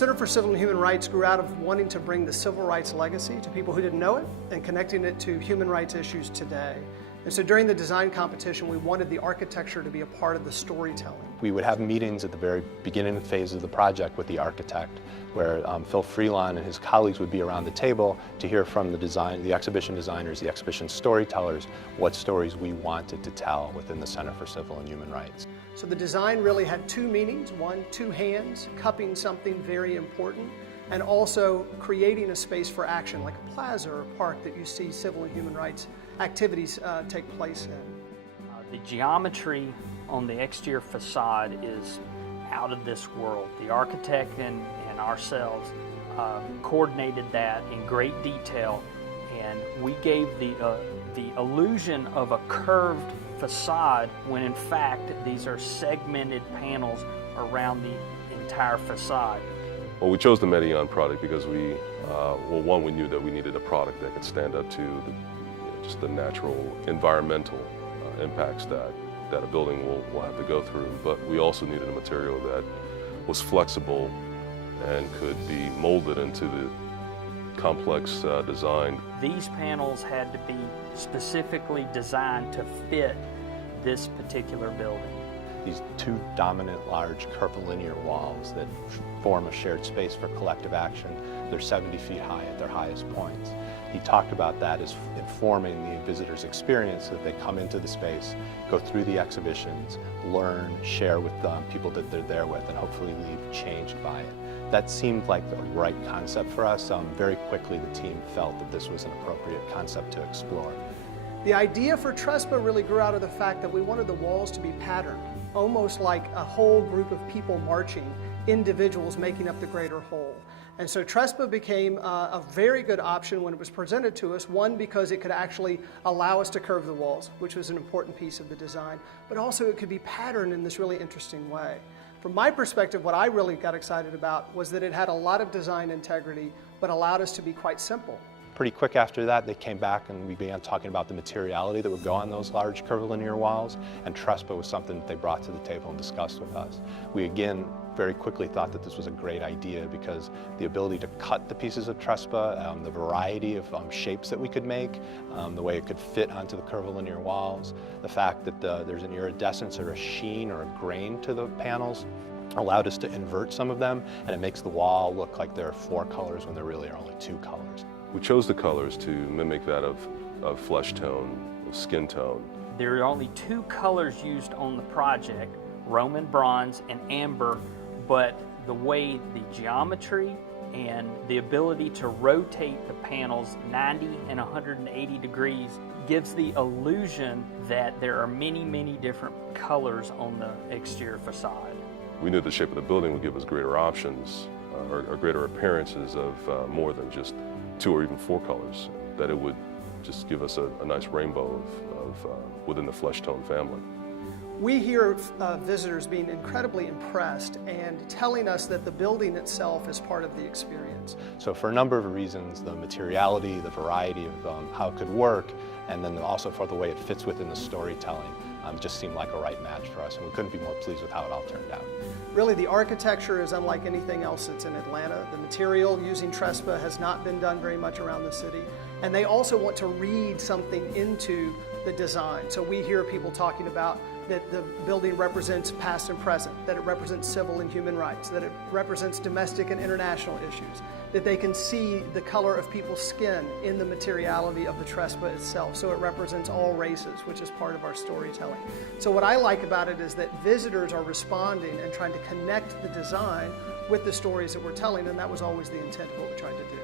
Center for Civil and Human Rights grew out of wanting to bring the civil rights legacy to people who didn't know it and connecting it to human rights issues today. And so during the design competition, we wanted the architecture to be a part of the storytelling. We would have meetings at the very beginning phase of the project with the architect, where Phil Freelon and his colleagues would be around the table to hear from the exhibition designers, the exhibition storytellers, what stories we wanted to tell within the Center for Civil and Human Rights. So the design really had two meanings. One, two hands, cupping something very important, and also creating a space for action, like a plaza or a park that you see civil and human rights activities take place in. The geometry on the exterior facade is out of this world. The architect and ourselves coordinated that in great detail, and we gave the illusion of a curved facade when in fact these are segmented panels around the entire facade. Well, we chose the METEON product because we knew that we needed a product that could stand up to just the natural environmental impacts that a building will have to go through. But we also needed a material that was flexible and could be molded into the complex design. These panels had to be specifically designed to fit this particular building. These two dominant large curvilinear walls that form a shared space for collective action, they're 70 feet high at their highest points. He talked about that as informing the visitor's experience, so that they come into the space, go through the exhibitions, learn, share with the people that they're there with, and hopefully leave changed by it. That seemed like the right concept for us. Very quickly the team felt that this was an appropriate concept to explore. The idea for Trespa really grew out of the fact that we wanted the walls to be patterned, almost like a whole group of people marching, individuals making up the greater whole. And so Trespa became a very good option when it was presented to us, one, because it could actually allow us to curve the walls, which was an important piece of the design, but also it could be patterned in this really interesting way. From my perspective, what I really got excited about was that it had a lot of design integrity, but allowed us to be quite simple. Pretty quick after that, they came back and we began talking about the materiality that would go on those large curvilinear walls, and Trespa was something that they brought to the table and discussed with us. We again very quickly thought that this was a great idea because the ability to cut the pieces of Trespa, the variety of shapes that we could make, the way it could fit onto the curvilinear walls, the fact that there's an iridescence or a sheen or a grain to the panels allowed us to invert some of them, and it makes the wall look like there are 4 colors when there really are only 2 colors. We chose the colors to mimic that of flesh tone, of skin tone. There are only 2 colors used on the project, Roman bronze and amber, but the way the geometry and the ability to rotate the panels 90 and 180 degrees gives the illusion that there are many, many different colors on the exterior facade. We knew the shape of the building would give us greater options or greater appearances of more than just 2 or even 4 colors, that it would just give us a nice rainbow of within the flesh tone family. We hear visitors being incredibly impressed and telling us that the building itself is part of the experience. So for a number of reasons, the materiality, the variety of how it could work, and then also for the way it fits within the storytelling, just seemed like a right match for us, and we couldn't be more pleased with how it all turned out. Really, the architecture is unlike anything else that's in Atlanta. The material using Trespa has not been done very much around the city, and they also want to read something into the design. So we hear people talking about that the building represents past and present, that it represents civil and human rights, that it represents domestic and international issues, that they can see the color of people's skin in the materiality of the Trespa itself. So it represents all races, which is part of our storytelling. So what I like about it is that visitors are responding and trying to connect the design with the stories that we're telling, and that was always the intent of what we tried to do.